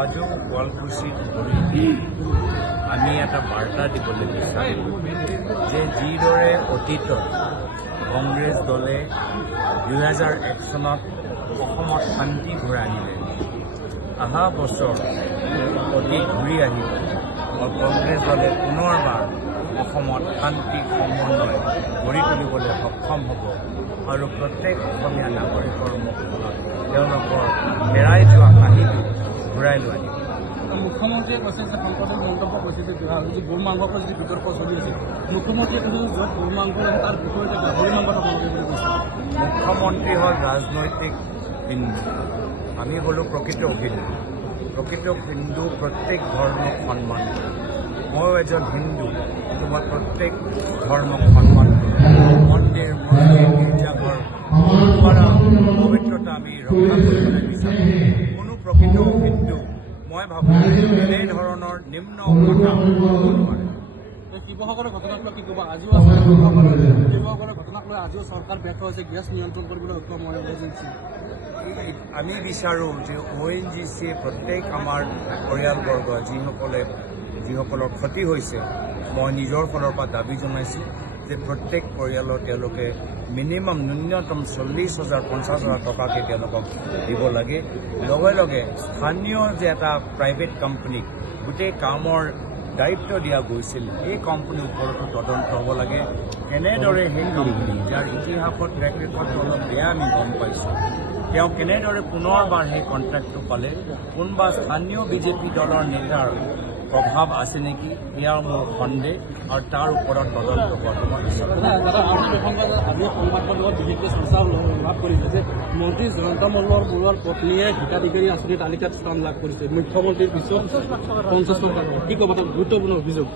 হাজো শুৱালকুছিত আমি এটা বাৰ্তা দিবলৈ বিচাৰিম যে যিদৰে অতীতত কংগ্ৰেছ দলে 2001 চনত অসমত শান্তি ঘূৰাই আনিলে, অহা বছৰ অতীত ঘূৰি আহিব আৰু কংগ্ৰেছ দলে পুনৰবাৰ অসমত শান্তি সমন্বয় গঢ়ি তুলিবলৈ সক্ষম হ'ব আৰু প্ৰত্যেক অসমীয়া নাগৰিকৰ মুখত তেওঁলোকৰ হেৰাই যোৱা কাহিনী ঘূৰাই লৈ আনিব। মুখ্যমন্ত্ৰীয়ে কৈছে যে সংসদে মন্তব্য কৰিছে যে গৰু মাংসৰ যি বিতৰ্ক চলি আছে, মুখ্যমন্ত্ৰীয়ে কিন্তু য'ত গৰু মাংস তাৰ বিপৰীতে গাহৰি মাংস খাব লাগে বুলি কৈছে। মুখ্যমন্ত্ৰী হ'ল ৰাজনৈতিক বিন্দু, আমি হ'লো প্ৰকৃত হিন্দু। প্ৰকৃত হিন্দু প্ৰত্যেক ধৰ্মক সন্মান কৰে। ময়ো এজন হিন্দু, কিন্তু মই প্ৰত্যেক ধৰ্মক সন্মান কৰোঁ। মন্দিৰ মছজিদ গীৰ্জাঘৰ পবিত্ৰতা আমি ৰক্ষা কৰিবলৈ বিচাৰোঁ। কোনো প্ৰকৃত হিন্দু মই ভাবোঁ এনেধৰণৰ নিম্ন কথা হ'ব নোৱাৰে। শিৱসাগৰৰ ঘটনাক লৈ কি ক'ব? আজিও শিৱসাগৰৰ ঘটনাক লৈ আজিও চৰকাৰ ব্যৰ্থ হৈছে গেছ নিয়ন্ত্ৰণ কৰিবলৈ উত্তম এজেঞ্চি। আমি বিচাৰোঁ যে ONGC প্ৰত্যেক আমাৰ পৰিয়ালবৰ্গ যিসকলৰ ক্ষতি হৈছে, মই নিজৰ ফালৰ পৰা দাবী জনাইছোঁ যে প্ৰত্যেক পৰিয়ালৰ তেওঁলোকে মিনিমাম ন্যূনতম 40,000 50,000 টকাকৈ তেওঁলোকক দিব লাগে। লগে লগে স্থানীয় যে এটা প্ৰাইভেট কোম্পানীক গোটেই কামৰ দায়িত্ব দিয়া গৈছিল, এই কোম্পানীৰ ওপৰতো তদন্ত হ'ব লাগে। কেনেদৰে সেই কোম্পানী, যাৰ ইতিহাসত ট্ৰেক ৰেকৰ্ডটো অলপ বেয়া আমি গম পাইছোঁ, তেওঁ কেনেদৰে পুনৰবাৰ সেই কণ্ট্ৰেক্টটো পালে, কোনোবা স্থানীয় বিজেপি দলৰ নেতাৰ প্ৰভাৱ আছে নেকি, সেয়া মোৰ সন্দেহ আৰু তাৰ ওপৰত তদন্ত বৰ্তমান আমি সংবাদৰ লগত বিশেষকৈ চৰ্চা লাভ কৰিছে যে মন্ত্ৰী জয়ন্ত মল্লৰ বৰুৱাৰ পত্নীয়ে হিতাধিকাৰী আঁচনিৰ তালিকাত স্থান লাভ কৰিছে। মুখ্যমন্ত্ৰীৰ পিছত 50 টকা। কি ক'ব? এটা গুৰুত্বপূৰ্ণ অভিযোগ।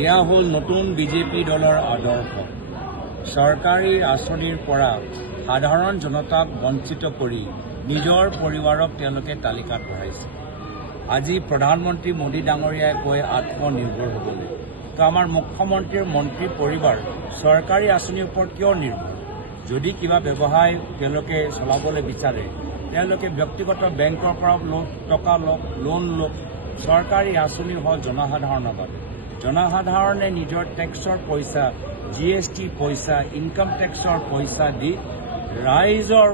এয়া হ'ল নতুন বিজেপি দলৰ আদৰ্শ। চৰকাৰী আঁচনিৰ পৰা সাধাৰণ জনতাক বঞ্চিত কৰি নিজৰ পৰিবাৰক তেওঁলোকে তালিকাত ভৰাইছে। আজি প্ৰধানমন্ত্ৰী মোদী ডাঙৰীয়াই কয় আত্মনিৰ্ভৰ হ'বলৈ, তো আমাৰ মুখ্যমন্ত্ৰীৰ মন্ত্ৰী পৰিবাৰ চৰকাৰী আঁচনিৰ ওপৰত কিয় নিৰ্ভৰ? যদি কিবা ব্যৱসায় তেওঁলোকে চলাবলৈ বিচাৰে, তেওঁলোকে ব্যক্তিগত বেংকৰ পৰা টকা লওক, লোন লওক। চৰকাৰী আঁচনি হ'ল জনসাধাৰণৰ বাবে। জনসাধাৰণে নিজৰ টেক্সৰ পইচা, GST পইচা, ইনকাম টেক্সৰ পইচা দি ৰাইজৰ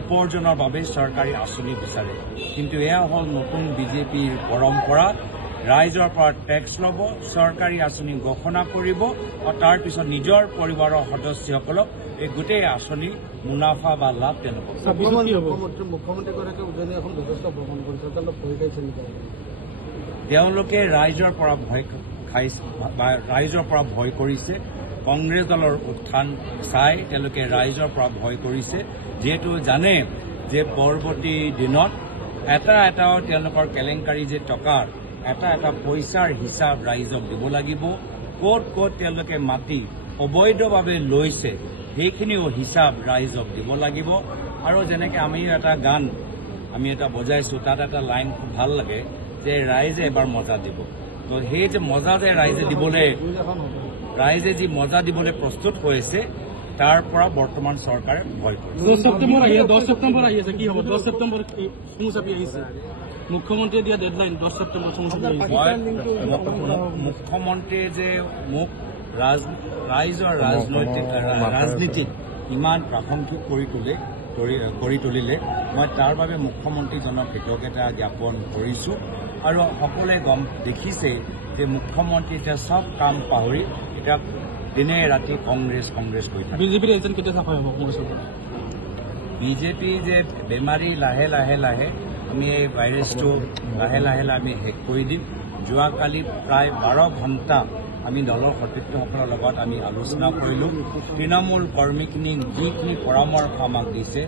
উপাৰ্জনৰ বাবে চৰকাৰী আঁচনি বিচাৰে। কিন্তু এয়া হ'ল নতুন বিজেপিৰ পৰম্পৰা। ৰাইজৰ পৰা টেক্স ল'ব, চৰকাৰী আঁচনি ঘোষণা কৰিব আৰু তাৰ পিছত নিজৰ পৰিবাৰৰ সদস্যসকলক এই গোটেই আঁচনি মুনাফা বা লাভ তেওঁলোকক। মুখ্যমন্ত্ৰীগৰাকীয়ে উজনি এখন যথেষ্ট ভ্ৰমণ কৰিছে, তেওঁলোকে ৰাইজৰ পৰা ভয় খাইছে বা ৰাইজৰ পৰা ভয় কৰিছে। কংগ্ৰেছ দলৰ উত্থান চাই তেওঁলোকে ৰাইজৰ পৰা ভয় কৰিছে, যিহেতু জানে যে পৰৱৰ্তী দিনত এটা তেওঁলোকৰ কেলেংকাৰী যে টকাৰ এটা পইচাৰ হিচাপ ৰাইজক দিব লাগিব। ক'ত ক'ত তেওঁলোকে মাটি অবৈধভাৱে লৈছে সেইখিনিও হিচাপ ৰাইজক দিব লাগিব। আৰু যেনেকৈ আমি এটা গান আমি এটা বজাইছোঁ, তাত এটা লাইন খুব ভাল লাগে যে ৰাইজে এবাৰ মজা দিব। তো সেই যে মজা যে ৰাইজে যি মজা দিবলৈ প্ৰস্তুত হৈছে, তাৰ পৰা বৰ্তমান চৰকাৰে ভয় কৰে। 10 ছেপ্টেম্বৰ আহি আছে, কি হ'ব? 10 ছেপ্টেম্বৰ চমু চাপি আহিছে। মুখ্যমন্ত্ৰীয়ে দিয়া ডেডলাইন 10 ছেপ্টেম্বৰ চমু চাপি আহিছে। মুখ্যমন্ত্ৰীয়ে যে মোক ৰাইজৰ ৰাজনীতিত ইমান প্ৰাসংগিক কৰি তুলিলে, মই তাৰ বাবে মুখ্যমন্ত্ৰীজনক কৃতজ্ঞতা জ্ঞাপন কৰিছোঁ। আৰু সকলোৱে দেখিছে যে মুখ্যমন্ত্ৰী এতিয়া চব কাম পাহৰি এতিয়া দিনে ৰাতি কংগ্ৰেছ কৰি থাকে। বিজেপিৰ এজেণ্ট কেতিয়া চাফা হ'ব? বিজেপি যে বেমাৰী লাহে আমি এই ভাইৰাছটো লাহে আমি শেষ কৰি দিম। যোৱাকালি প্ৰায় 12 ঘণ্টা আমি দলৰ সতীৰ্থসকলৰ লগত আমি আলোচনা কৰিলোঁ। তৃণমূল কৰ্মীখিনি যিখিনি পৰামৰ্শ আমাক দিছে,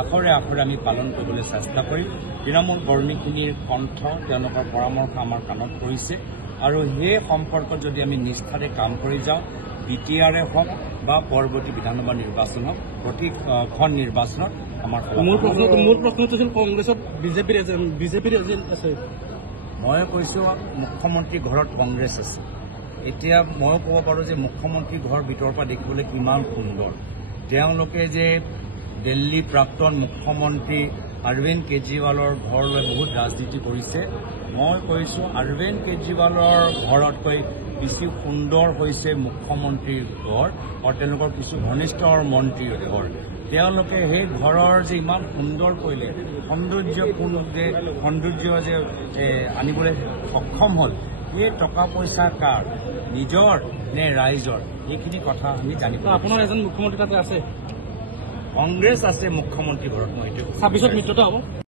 আখৰে আমি পালন কৰিবলৈ চেষ্টা কৰিম। তৃণমূল কৰ্মীখিনিৰ কণ্ঠ, তেওঁলোকৰ পৰামৰ্শ আমাৰ কাণত পৰিছে আৰু সেই সম্পৰ্কত যদি আমি নিষ্ঠাৰে কাম কৰি যাওঁ, BTR হওক বা পৰৱৰ্তী বিধানসভা নিৰ্বাচন হওক, প্ৰতিখন নিৰ্বাচনত আমাৰ মোৰ প্ৰশ্নটো হ'ল কংগ্ৰেছত বিজেপিৰ এজেণ্ট আছে। মই কৈছোঁ মুখ্যমন্ত্ৰীৰ ঘৰত কংগ্ৰেছ আছে। এতিয়া ময়ো ক'ব পাৰোঁ যে মুখ্যমন্ত্ৰীৰ ঘৰ ভিতৰৰ পৰা দেখিবলৈ কিমান সুন্দৰ। তেওঁলোকে যে দিল্লী প্ৰাক্তন মুখ্যমন্ত্ৰী অৰবিন্দ কেজৰিৱালৰ ঘৰলৈ বহুত ৰাজনীতি কৰিছে। মই কৈছোঁ অৰবিন্দ কেজৰিৱালৰ ঘৰতকৈ বেছি সুন্দৰ হৈছে মুখ্যমন্ত্ৰীৰ ঘৰ আৰু তেওঁলোকৰ কিছু ঘনিষ্ঠ মন্ত্ৰীৰ ঘৰ। তেওঁলোকে সেই ঘৰৰ যে ইমান সুন্দৰ কৰিলে, সৌন্দৰ্য যে আনিবলৈ সক্ষম হ'ল, এই টকা পইচা কাৰ, নিজৰ নে ৰাইজৰ, এইখিনি কথা আমি জানিব। আপোনাৰ এজন মুখ্যমন্ত্ৰী তাতে আছে, কংগ্ৰেছ আছে মুখ্যমন্ত্ৰী ঘৰত, মই এইটো 26ত মিত্ৰতা হ'ব।